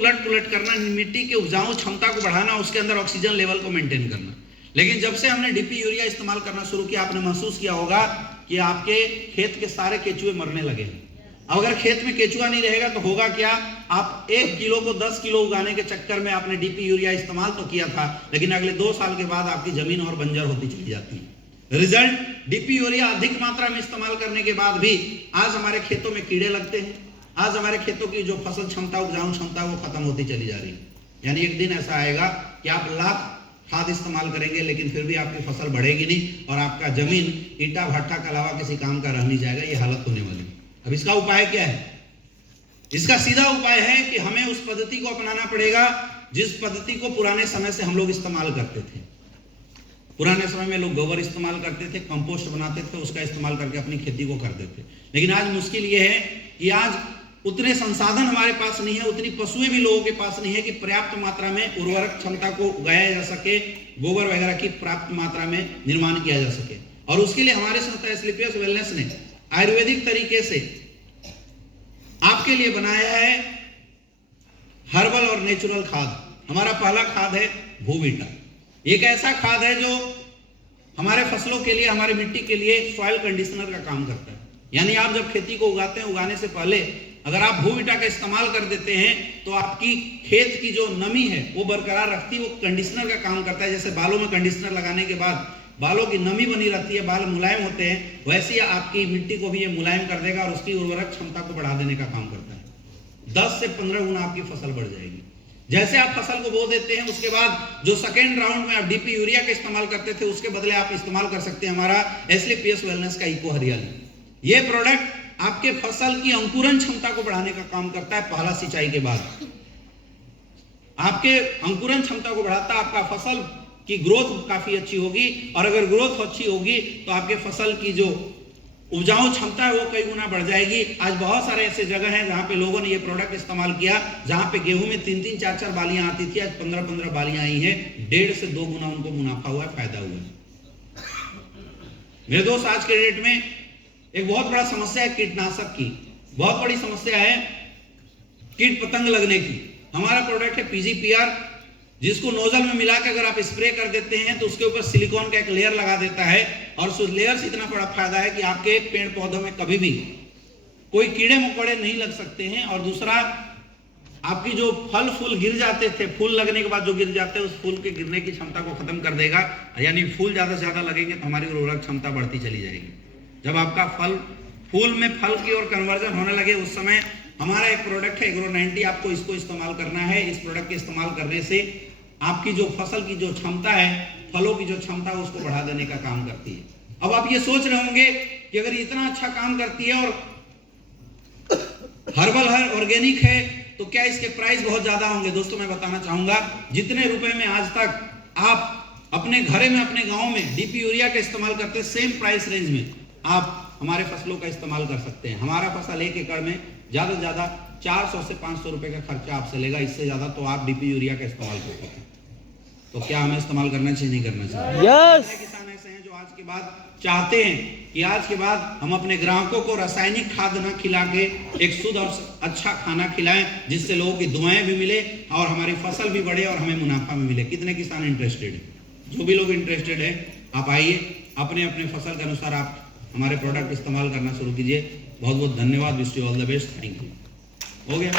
उलट पुलट करना, मिट्टी के उपजाऊ क्षमता को बढ़ाना, उसके अंदर ऑक्सीजन लेवल को मेंटेन करना। लेकिन जब से हमने डीपी यूरिया इस्तेमाल करना शुरू किया, आपने महसूस किया होगा कि आपके खेत के सारे केचुए मरने लगे हैं। अगर खेत में केचुआ नहीं रहेगा तो होगा क्या? आप 1 किलो को 10 किलो उगाने के चक्कर में आपने डीपी यूरिया इस्तेमाल तो किया था, लेकिन अगले 2 साल के बाद आपकी जमीन और बंजर होती चली जाती है। रिजल्ट, डीपी यूरिया अधिक मात्रा में इस्तेमाल करने के बाद भी आज हमारे खेतों में कीड़े लगते हैं। आज हमारे खेतों की जो फसल क्षमता, उपजाऊ क्षमता, वो खत्म होती चली जा रही है। यानी एक दिन ऐसा आएगा कि आप लाख खाद इस्तेमाल करेंगे लेकिन फिर भी आपकी फसल बढ़ेगी नहीं और आपका जमीन ईटा भट्टा के अलावा किसी काम का रह नहीं जाएगा। ये हालत होने वाली है। अब इसका उपाय क्या है? इसका सीधा उपाय है कि हमें उस पद्धति को अपनाना पड़ेगा जिस पद्धति को पुराने समय से हम लोग इस्तेमाल करते थे। पुराने समय में लोग गोबर इस्तेमाल करते थे, कंपोस्ट बनाते थे, उसका इस्तेमाल करके अपनी खेती को करते थे। लेकिन आज मुश्किल ये है कि आज उतने संसाधन हमारे पास नहीं है, उतनी पशुएं भी लोगों के पास नहीं है कि पर्याप्त मात्रा में उर्वरक क्षमता को उगाया जा सके, गोबर वगैरह की पर्याप्त मात्रा में निर्माण किया जा सके। और उसके लिए हमारे संस्था एस्क्लेपियस वेलनेस ने आयुर्वेदिक तरीके से आपके लिए बनाया है हर्बल और नेचुरल खाद। हमारा पहला खाद है भूवीटा। एक ऐसा खाद है जो हमारे फसलों के लिए, हमारे मिट्टी के लिए सॉइल कंडीशनर का काम करता है। यानी आप जब खेती को उगाते हैं, उगाने से पहले अगर आप भूवीटा का इस्तेमाल कर देते हैं तो आपकी खेत की जो नमी है वो बरकरार रखती है। वो कंडीशनर का काम करता है। जैसे बालों में कंडीशनर लगाने के बाद बालों की नमी बनी रहती है, बाल मुलायम होते हैं, वैसे ही आपकी मिट्टी को भी ये मुलायम कर देगा और उसकी उर्वरक क्षमता को बढ़ा देने का काम करता है। 10 से 15 गुना आपकी फसल बढ़ जाएगी। जैसे आप फसल को बो देते हैं, उसके बाद जो सेकेंड राउंड में आप डीपी यूरिया का इस्तेमाल करते थे, उसके बदले आप इस्तेमाल कर सकते हैं हमारा एस्क्लेपियस वेलनेस का इको हरियाली। ये प्रोडक्ट आपके फसल की अंकुरन क्षमता को बढ़ाने का काम करता है। पहला सिंचाई के बाद आपके अंकुरन क्षमता को बढ़ाता है, आपका फसल की ग्रोथ काफी अच्छी होगी। और अगर ग्रोथ अच्छी होगी तो आपके फसल की जो उपजाऊ क्षमता है वो कई गुना बढ़ जाएगी। आज बहुत सारे ऐसे जगह हैं जहां पे लोगों ने ये प्रोडक्ट इस्तेमाल किया, जहां पे गेहूं में 3-3, 4-4 बालियां आती थी, आज 15-15 बालियां आई हैं। 1.5 से 2 गुना उनको मुनाफा हुआ है, फायदा हुआ है। मेरे दोस्त, आज के डेट में एक बहुत बड़ा समस्या है कीटनाशक की। बहुत बड़ी समस्या है कीट पतंग लगने की। हमारा प्रोडक्ट है पीजीपीआर, जिसको नोजल में मिला के अगर आप स्प्रे कर देते हैं तो उसके ऊपर सिलिकॉन का एक लेयर लगा देता है। और उस लेयर से इतना बड़ा फायदा है कि आपके पेड़ पौधों में कभी भी कोई कीड़े मकोड़े नहीं लग सकते हैं। और दूसरा, आपकी जो फल फूल गिर जाते थे, फूल लगने के बाद जो गिर जाते हैं, उस फूल के गिरने की क्षमता को खत्म कर देगा। यानी फूल ज्यादा से ज्यादा लगेंगे तो हमारी उर्वरक क्षमता बढ़ती चली जाएगी। जब आपका फूल में फल की ओर कन्वर्जन होने लगे, उस समय हमारा एक प्रोडक्ट है एग्रो 90, आपको इसको इस्तेमाल करना है। इस प्रोडक्ट के इस्तेमाल करने से आपकी जो फसल की जो क्षमता है, फलों की जो क्षमता है, उसको बढ़ा देने का काम करती है। अब आप ये सोच रहे होंगे कि अगर इतना अच्छा काम करती है और हर्बल है, ऑर्गेनिक है, तो क्या इसके प्राइस बहुत ज्यादा होंगे? दोस्तों, मैं बताना चाहूंगा, जितने रुपए में आज तक आप अपने घरे में, अपने गांव में डीपी यूरिया का इस्तेमाल करते हैं, सेम प्राइस रेंज में आप हमारे फसलों का इस्तेमाल कर सकते हैं। हमारा फसल 1 एकड़ में ज्यादा से ज्यादा 400 से 500 रुपए का खर्चा आपसे लेगा। इससे ज्यादा तो आप डीपी यूरिया का इस्तेमाल कर सकते हैं। तो क्या हमें इस्तेमाल करना चाहिए, नहीं करना चाहिए? यस। किसान ऐसे हैं जो आज के बाद चाहते हैं कि आज के बाद हम अपने ग्राहकों को रासायनिक खाद न खिला के एक शुद्ध और अच्छा खाना खिलाएं, जिससे लोगों की दुआएं भी मिले और हमारी फसल भी बढ़े और हमें मुनाफा भी मिले। कितने किसान इंटरेस्टेड है? जो भी लोग इंटरेस्टेड है, आप आइए, अपने अपने फसल के अनुसार आप हमारे प्रोडक्ट इस्तेमाल करना शुरू कीजिए। बहुत बहुत धन्यवाद। Wish you all the best. Thank you. हो गया।